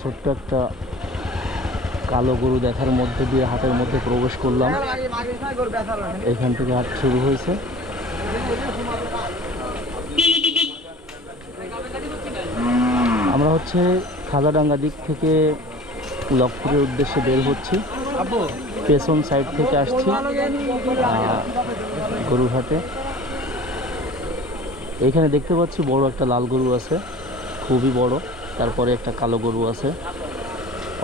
ছোট্ট একটা কালো গরু দেখার মধ্যে দিয়ে হাটের মধ্যে প্রবেশ করলাম। এখান থেকে হাট শুরু হয়েছে। আমরা হচ্ছে খাজাডাঙ্গা দিক থেকে লক্ষ্মীর উদ্দেশ্যে বের হচ্ছি। পেছন সাইড থেকে আসছি গরুরহাটে। এখানে দেখতে পাচ্ছি বড় একটা লাল গরু আছে, খুবই বড়। তারপরে একটা কালো গরু আছে,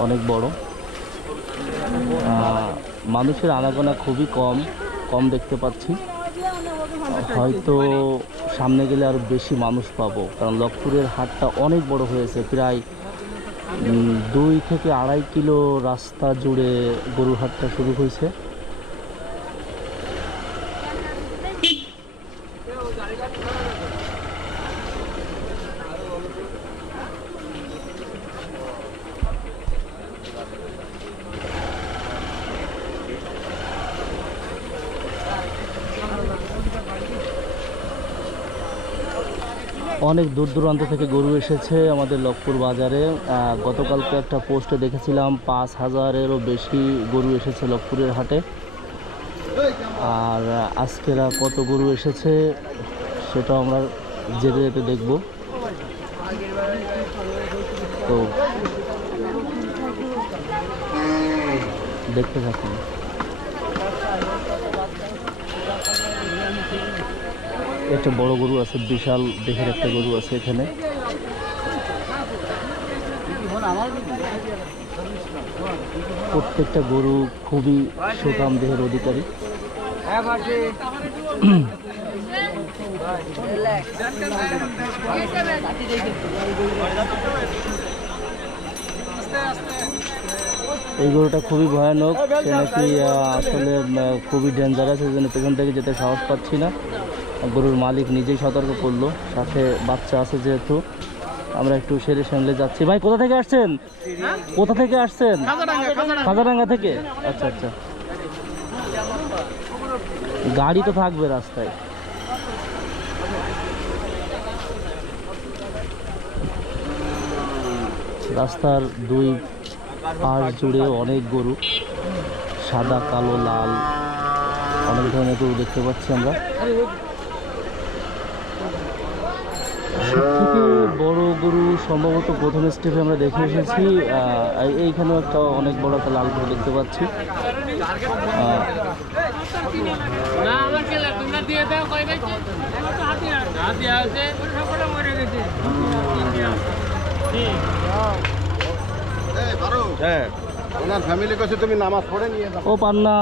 অনেক বড়। মানুষের আনাগোনা খুবই কম কম দেখতে পাচ্ছি। হয়তো সামনে গেলে আরও বেশি মানুষ পাবো, কারণ লক্ষ্মীপুরের হাটটা অনেক বড় হয়েছে, প্রায় দুই থেকে আড়াই কিলো রাস্তা জুড়ে গরুর হাটটা শুরু হয়েছে। অনেক দূর দূরান্ত থেকে গরু এসেছে আমাদের লক্ষ্মপুর বাজারে। গতকালকে একটা পোস্টে দেখেছিলাম, পাঁচ হাজারেরও বেশি গরু এসেছে লক্ষ্মপুরের হাটে। আর আজকেরা কত গরু এসেছে সেটা আমরা যেতে যেতে দেখব। তো দেখতে থাকুন। একটা বড় গরু আছে, বিশাল দেহের একটা গরু আছে এখানে। প্রত্যেকটা গরু খুবই সুকাম দেহের অধিকারী। এই গরুটা খুবই ভয়ানক সে নাকি আসলে খুবই ডেঞ্জারাস এই জন্য পেছন থেকে যেতে সাহস পাচ্ছি না। গরুর মালিক নিজেই সতর্ক করল। সাথে বাচ্চা আছে যেহেতু আমরা একটু সেরে সামলে যাচ্ছি। ভাই কোথা থেকে আসছেন? কোথা থেকে আসছেন? খাজাডাঙ্গা থেকে? আচ্ছা আচ্ছা। গাড়ি তো থাকবে রাস্তায়। রাস্তার দুই পাশ জুড়ে অনেক গরু সাদা কালো লাল অনেক ধরনের গরু দেখতে পাচ্ছি আমরা। সবথেকে বড় গরু সম্ভবত প্রথম স্টেপে আমরা দেখে এসেছি। এইখানেও একটা অনেক বড় একটা লাল গরু দেখতে পাচ্ছি। ও পান্না।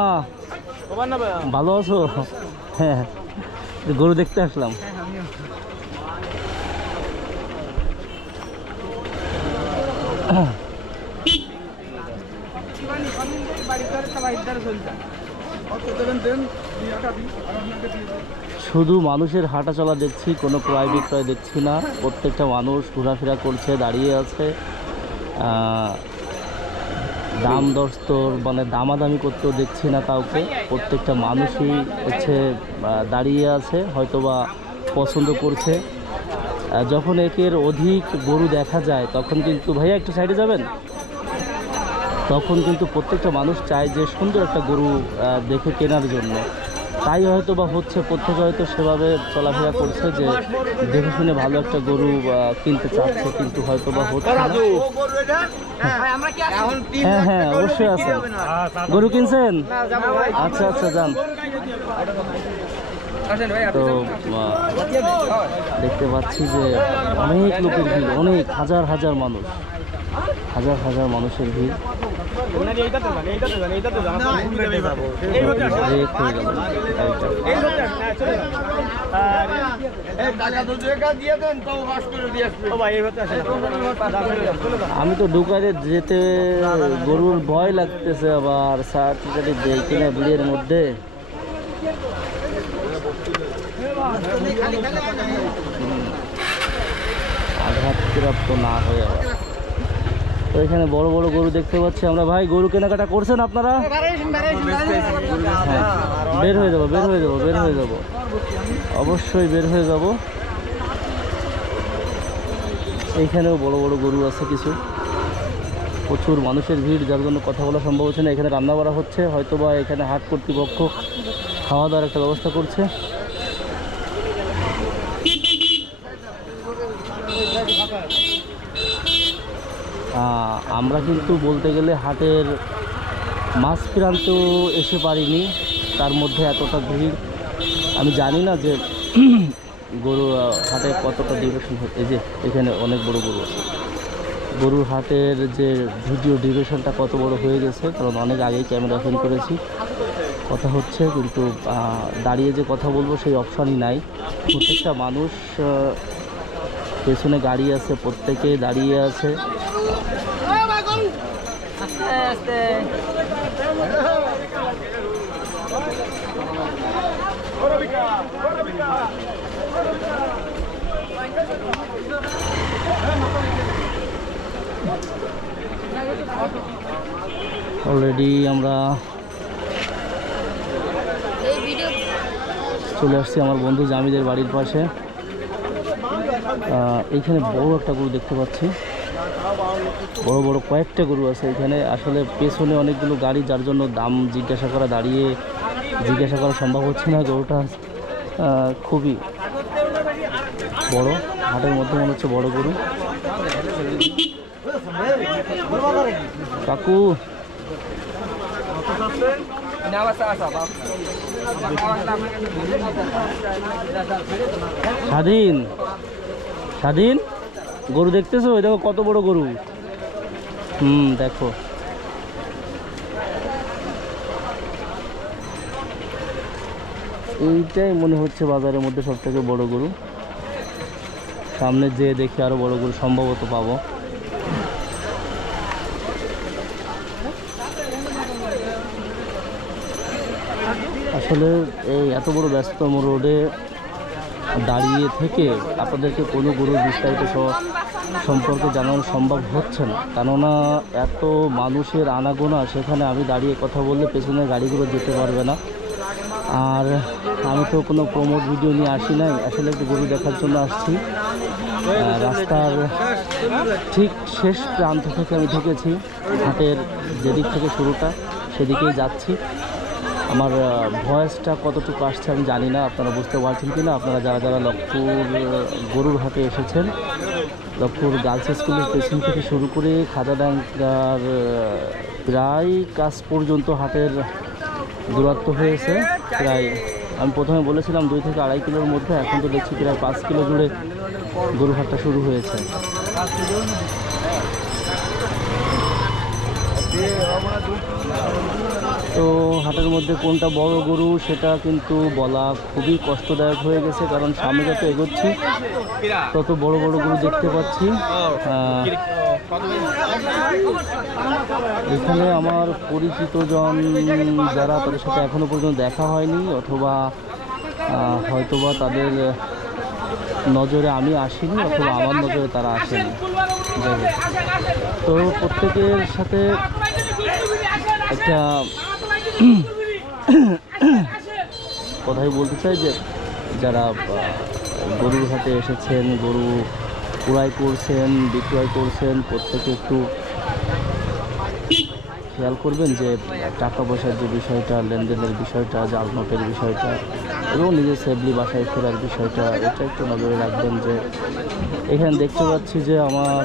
ভালো আছো? হ্যাঁ। গরু দেখতে আসলাম। শুধু মানুষের হাঁটা চলা দেখছি, কোনো ক্রয় বিক্রয় দেখছি না। প্রত্যেকটা মানুষ ঘোরাফেরা করছে, দাঁড়িয়ে আছে। দাম দস্তর মানে দামাদামি করতেও দেখছি না কাউকে। প্রত্যেকটা মানুষই হচ্ছে দাঁড়িয়ে আছে, হয়তোবা পছন্দ করছে। যখন একের অধিক গরু দেখা যায় তখন কিন্তু ভাইয়া একটু সাইডে যাবেন? তখন কিন্তু প্রত্যেকটা মানুষ চায় যে সুন্দর একটা গরু দেখে কেনার জন্য। তাই হয়তো বা হচ্ছে প্রত্যেকে হয়তো সেভাবে চলাফেরা করছে যে দেখে শুনে ভালো একটা গরু কিনতে চাচ্ছে কিন্তু হয়তো বা হচ্ছে হ্যাঁ হ্যাঁ অবশ্যই আছে। গরু কিনছেন? আচ্ছা আচ্ছা যান। তো দেখতে পাচ্ছি যে অনেক লোকের ভিড় অনেক হাজার হাজার মানুষ। হাজার হাজার মানুষের ভিড়। ব্রেক গেল গাড়িটা। টাকা দু টাকা দিয়ে দেন তো বাস করে দিয়ে আসবে। আমি তো ঢুকারে যেতে গরুর ভয় লাগতেছে আবার সার্টিফিকেট দেয় কিনা ভিড়ের মধ্যে। আঘাতপ্রাপ্ত না হয়ে তো এখানে বড় বড় গরু দেখতে পাচ্ছি আমরা। ভাই, গরু কেনাকাটা করছেন আপনারা? হ্যাঁ বের হয়ে যাব, বের হয়ে যাব, বের হয়ে যাব। অবশ্যই বের হয়ে যাব। এইখানেও বড় বড় গরু আছে কিছু। প্রচুর মানুষের ভিড়, যার জন্য কথা বলা সম্ভব হচ্ছে না। এখানে রান্না করা হচ্ছে হয়তো বা এখানে হাট কর্তৃপক্ষ খাওয়া দাওয়ার একটা ব্যবস্থা করছে। আমরা কিন্তু বলতে গেলে হাটের মাছ প্রান্তেও এসে পারিনি। তার মধ্যে এতটা ভিড়। আমি জানি না যে গরু হাটে কতটা ডিউরেশন হচ্ছে যে এখানে অনেক বড় গরু আছে। গরুর হাটের যে ভিডিও ডিউরেশনটা কত বড় হয়ে গেছে, কারণ অনেক আগেই ক্যামেরা ফোন করেছি। কথা হচ্ছে কিন্তু দাঁড়িয়ে যে কথা বলব সেই অপশানই নাই। প্রত্যেকটা মানুষ পেছনে গাড়ি আছে, প্রত্যেকে দাঁড়িয়ে আছে। অলরেডি আমরা চলে আসছি আমার বন্ধু জামিদের বাড়ির পাশে। আহ, এইখানে বড় একটা গরু দেখতে পাচ্ছি। বড় বড় কয়েকটা গরু আছে এখানে। আসলে পেছনে অনেকগুলো গাড়ি, যার জন্য দাম জিজ্ঞাসা করা, দাঁড়িয়ে জিজ্ঞাসা করা সম্ভব হচ্ছে না গরুটা। খুবই বড়, হাটের মধ্যে মনে হচ্ছে বড় গরু। কাকু, স্বাধীন স্বাধীন? গরু দেখতেছো? ওই দেখো কত বড় গরু। হুম, দেখো। এইটাই মনে হচ্ছে বাজারের মধ্যে সব থেকে বড় গরু। সামনে যে দেখি আরও বড় গরু সম্ভবত পাবো। আসলে এই এত বড় ব্যস্ততম রোডে দাঁড়িয়ে থেকে আপনাদেরকে কোনো গরুর বিস্তারিত স- সম্পর্কে জানানো সম্ভব হচ্ছে না। কেননা এত মানুষের আনাগোনা, সেখানে আমি দাঁড়িয়ে কথা বললে পেছনের গাড়িগুলো যেতে পারবে না। আর আমি তো কোনো প্রমোট ভিডিও নিয়ে আসি নাই। আসলে একটু গরু দেখার জন্য আসছি। রাস্তার ঠিক শেষ প্রান্ত থেকে আমি ঢুকেছি। হাটের যেদিক থেকে শুরুটা, সেদিকেই যাচ্ছি। আমার ভয়েসটা কতটুকু আসছে আমি জানি না, আপনারা বুঝতে পারছেন কি না আপনারা যারা যারা লক্ষ্মীর গরুর হাটে এসেছেন, লক্ষ্মীর গার্লস স্কুলের পেছন থেকে শুরু করে খাজাডাঙ্গার প্রায় কাজ পর্যন্ত হাটের দূরত্ব হয়েছে, প্রায়, আমি প্রথমে বলেছিলাম দুই থেকে আড়াই কিলোর মধ্যে, এখন তো দেখছি প্রায় পাঁচ কিলো জুড়ে গরু হাটটা শুরু হয়েছে। তো হাটের মধ্যে কোনটা বড় গরু সেটা কিন্তু বলা খুবই কষ্টদায়ক হয়ে গেছে, কারণ সামনে যত এগোচ্ছি, তত বড় বড় গরু দেখতে পাচ্ছি। এখানে আমার পরিচিত জন যারা তাদের সাথে এখনও পর্যন্ত দেখা হয়নি, অথবা হয়তোবা তাদের নজরে আমি আসিনি, অথবা আমার নজরে তারা আসেনি। তো প্রত্যেকের সাথে একটা কথাই বলতে চাই যে যারা গরুর হাতে এসেছেন, গরু ক্রয় করছেন, বিক্রয় করছেন, প্রত্যেকে একটু খেয়াল করবেন যে টাকা পয়সার যে বিষয়টা, লেনদেনের বিষয়টা জাল নোটের বিষয়টা, এবং নিজের সেফলি বাসায় ফেরার বিষয়টা, এটা একটু নজরে রাখবেন যে, এখানে দেখতে পাচ্ছি যে আমার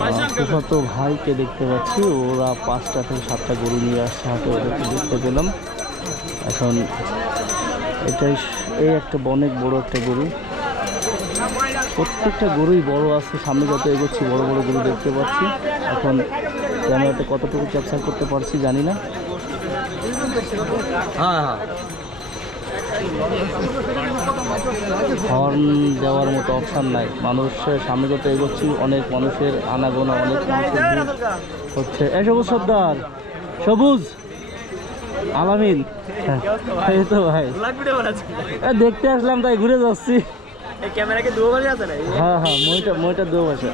ফুফাতো ভাইকে দেখতে পাচ্ছি। ওরা পাঁচটা থেকে সাতটা গরু নিয়ে আসছে হাতে ওদেরকে দেখতে পেলাম। এখন এটাই এই একটা অনেক বড় একটা গরু। প্রত্যেকটা গরুই বড় আছে সামনে যত এগোচ্ছি বড় বড় গরু দেখতে পাচ্ছি। এখন ক্যামেরাতে কতটুকু ক্যাপচার করতে পারছি জানি না। হর্ন দেওয়ার মতো অপশান নাই। মানুষের সামনে যত এগোচ্ছি অনেক মানুষের আনাগোনা অনেক মানুষের হচ্ছে। এ সবুজ সর্দার সবুজ আলামিন। এই তো ভাই। দেখতে আসলাম তাই ঘুরে যাচ্ছি। হ্যাঁ হ্যাঁ মইটা মইটা বাসা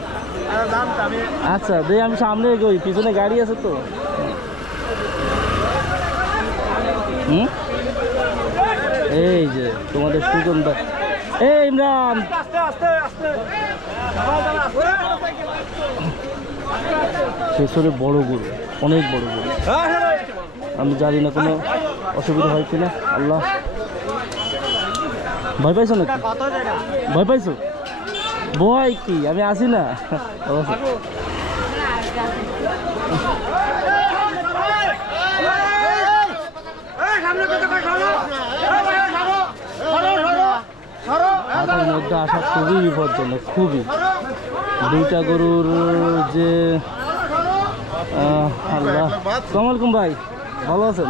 আমি আচ্ছা দে আমি সামনে এগোই পিছনে গাড়ি আছে তো। হুম? এই যে, তোমাদের সুগন্ধ এই ইমরান! পেছনে বড় গরু, অনেক বড় গরু। আমি জানি না, কোনো অসুবিধা হয় কিনা? আল্লাহ। ভয় পাইছো নাকি? ভয় পাইছো? ভয় কি? আমি আসি না। অবশ্যই। মধ্যে আসা খুবই বিপজ্জনক, খুবই। দুইটা গরুর যে আল্লাহ। সালাম আলাইকুম ভাই, ভালো আছেন?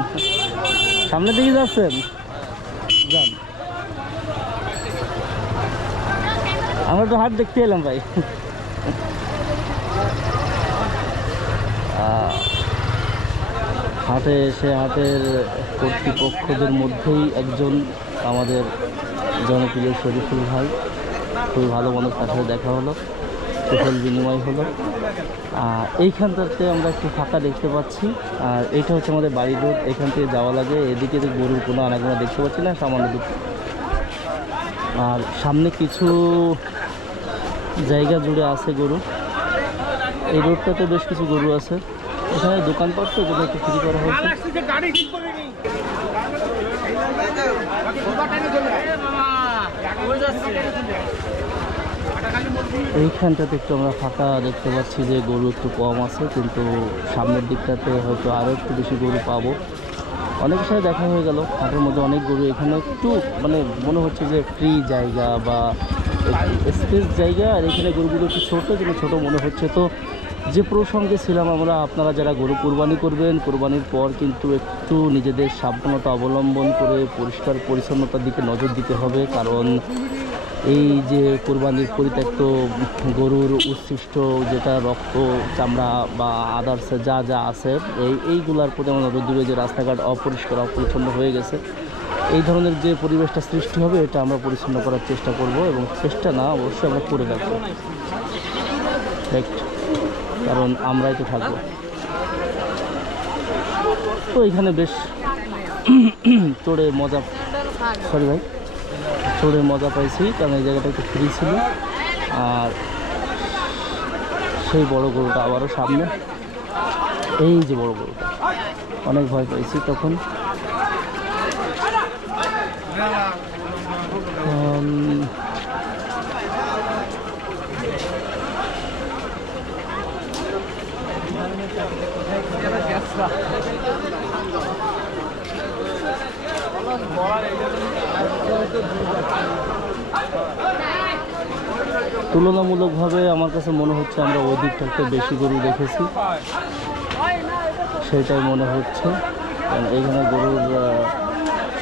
সামনের দিকে যাচ্ছেন? যান। আমরা তো হাট দেখতে এলাম ভাই। হাটে এসে হাটের কর্তৃপক্ষদের মধ্যেই একজন আমাদের জনপ্রিয় শরীফুল ভাই। খুবই ভালো মানুষ তার সাথে দেখা হলো কুশল বিনিময় হলো। আর এইখানটাতে আমরা একটু ফাঁকা দেখতে পাচ্ছি। আর এটা হচ্ছে আমাদের বাড়ির রোড, এখান থেকে যাওয়া লাগে। এদিকে তো গরুর কোনো আনাগোনা দেখতে পাচ্ছি না, সামান্য দুটো। আর সামনে কিছু জায়গা জুড়ে আছে গরু। এই রোডটাতে বেশ কিছু গরু আছে। এখানে দোকানপাট তো, যেটা একটু ফ্রি করা হয়েছে। এইখানটাতে একটু আমরা ফাঁকা দেখতে পাচ্ছি যে গরু একটু কম আছে, কিন্তু সামনের দিকটাতে হয়তো আরও একটু বেশি গরু পাবো। অনেক সাথে দেখা হয়ে গেল, হাটের মধ্যে অনেক গরু এখানে একটু মানে মনে হচ্ছে যে ফ্রি জায়গা বা স্পেস জায়গা, আর এখানে গরুগুলো একটু ছোটো, কিন্তু ছোটো মনে হচ্ছে তো। যে প্রসঙ্গে ছিলাম আমরা, আপনারা যারা গরু কোরবানি করবেন, কোরবানির পর কিন্তু একটু নিজেদের সাবধানতা অবলম্বন করে পরিষ্কার পরিচ্ছন্নতার দিকে নজর দিতে হবে। কারণ এই যে কোরবানির পরিত্যক্ত গরুর উচ্ছিষ্ট যেটা রক্ত চামড়া বা আদার্স যা যা আছে, এই, এইগুলার প্রতি আমরা নজর দেবে যে রাস্তাঘাট অপরিষ্কার, অপরিচ্ছন্ন হয়ে গেছে। এই ধরনের যে পরিবেশটা সৃষ্টি হবে, এটা আমরা পরিচ্ছন্ন করার চেষ্টা করব এবং চেষ্টা না, অবশ্যই আমরা করে রাখব Right? কারণ আমরাই তো থাকব। তো এখানে বেশ চড়ে মজা সরি ভাই, চড়ে মজা পাইছি, কারণ এই জায়গাটা একটু ফ্রি ছিল। আর সেই বড় গরুটা আবারও সামনে। এই যে বড় গরুটা, অনেক ভয় পাইছি তখন। তুলনামূলকভাবে আমার কাছে মনে হচ্ছে আমরা ওই দিকটাতে বেশি গরু দেখেছি। সেটাই মনে হচ্ছে। এখানে গরুর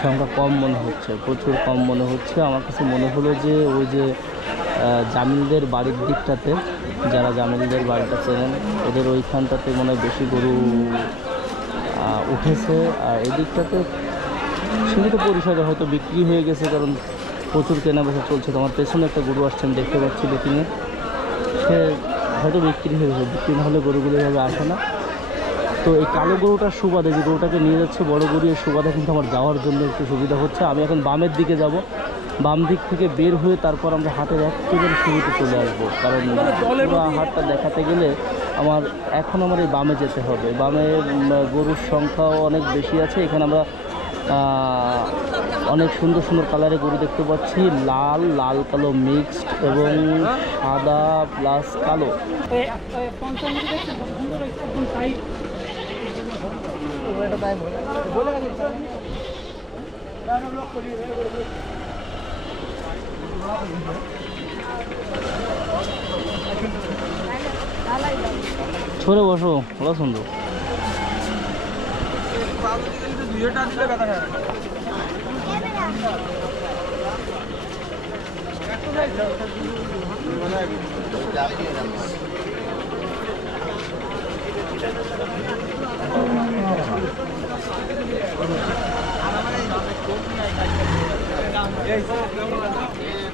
সংখ্যা কম মনে হচ্ছে, প্রচুর কম মনে হচ্ছে। আমার কাছে মনে হলো যে ওই যে জামিনদের বাড়ির দিকটাতে যারা জামিলদের বাড়িটা চেনেন ওদের ওইখানটাতে মনে হয় বেশি গরু উঠেছে। আর এদিকটাতে দিকটাতে সীমিত পরিসরে হয়তো বিক্রি হয়ে গেছে, কারণ প্রচুর কেনা বেচা চলছে। তো আমার পেছনে একটা গরু আসছেন, দেখতে পাচ্ছি বেকিংয়ে সে হয়তো বিক্রি হয়ে গেছে, বিক্রি না হলে গরুগুলো এভাবে আসে না। তো এই কালো গরুটার সুবাদে যে গরুটাকে নিয়ে যাচ্ছে, বড় গরু, এর সুবাদে কিন্তু আমার যাওয়ার জন্য একটু সুবিধা হচ্ছে। আমি এখন বামের দিকে যাব। বাম দিক থেকে বের হয়ে তারপর আমরা হাটের একেবারে শুরুতে চলে আসব। কারণ পুরো হাটটা দেখাতে গেলে আমার এখন আমার এই বামে যেতে হবে। বামে গরুর সংখ্যাও অনেক বেশি আছে। এখানে আমরা অনেক সুন্দর সুন্দর কালারে গরু দেখতে পাচ্ছি। লাল লাল কালো মিক্সড এবং সাদা প্লাস কালো। সরে বসো ভালো সুন্দর। ওই